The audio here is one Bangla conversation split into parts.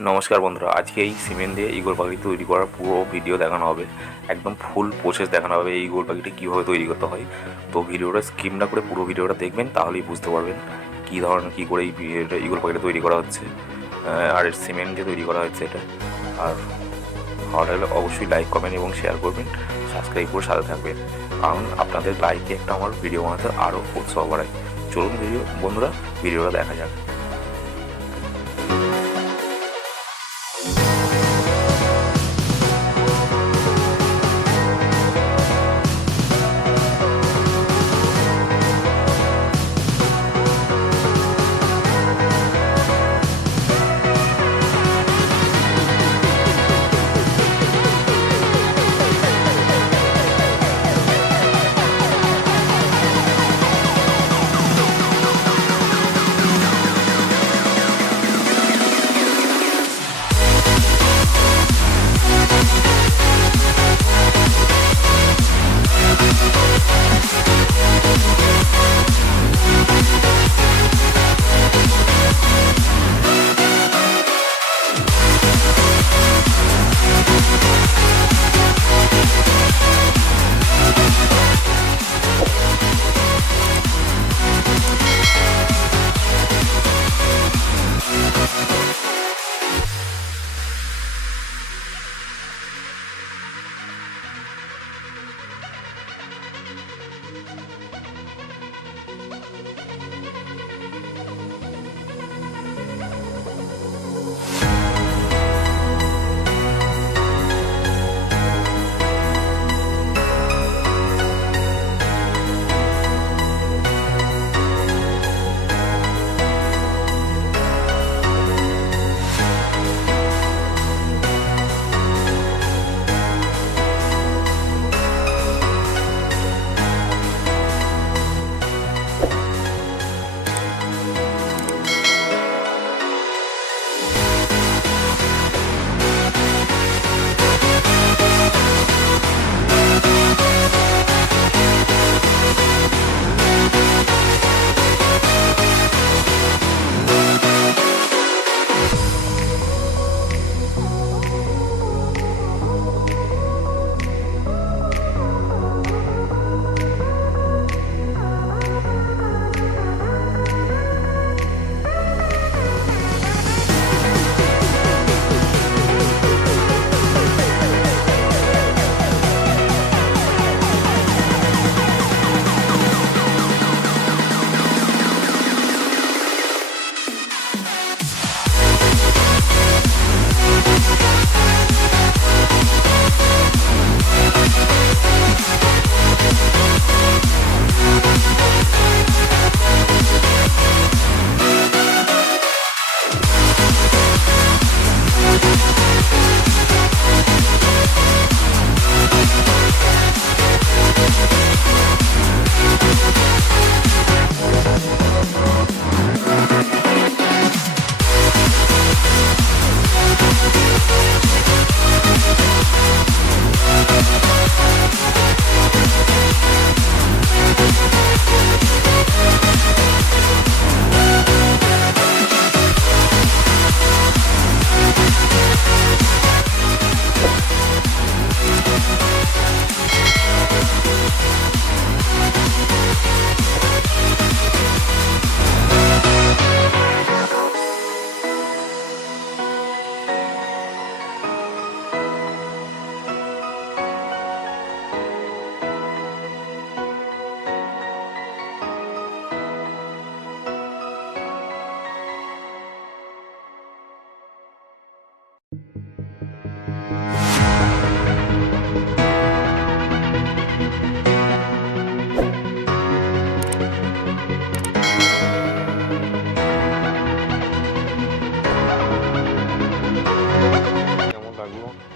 নমস্কার বন্ধুরা, আজকে এই সিমেন্ট দিয়ে ঈগল পাখি তৈরি করার পুরো ভিডিও দেখানো হবে। একদম ফুল প্রসেস দেখানো হবে এই ঈগল পাখিটা কীভাবে তৈরি করতে হয়। তো ভিডিওটা স্কিপ না করে পুরো ভিডিওটা দেখবেন, তাহলেই বুঝতে পারবেন কী ধরনের কী করে এই ঈগল পাখিটা তৈরি করা হচ্ছে, আর সিমেন্ট দিয়ে তৈরি করা হচ্ছে এটা। আর ভালো লাগলে অবশ্যই লাইক, কমেন্ট এবং শেয়ার করবেন, সাবস্ক্রাইব করে সাথে থাকবেন, কারণ আপনাদের লাইকে একটা আমার ভিডিও বানাতে আরও উৎসাহ বাড়ায়। চলুন বন্ধুরা ভিডিওটা দেখা যাক।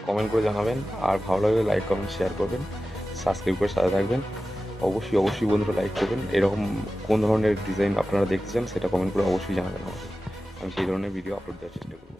কমেন্ট করে জানাবেন, আর ভালো লাগলে লাইক, কমেন্ট, শেয়ার করবেন, সাবস্ক্রাইব করে সাথে থাকবেন। অবশ্যই বন্ধুরা লাইক করবেন। এরকম কোন ধরনের ডিজাইন আপনারা দেখতে চান সেটা কমেন্ট করে অবশ্যই জানাবেন আমাকে, আমি সেই ধরনের ভিডিও আপলোড দেওয়ার চেষ্টা করব।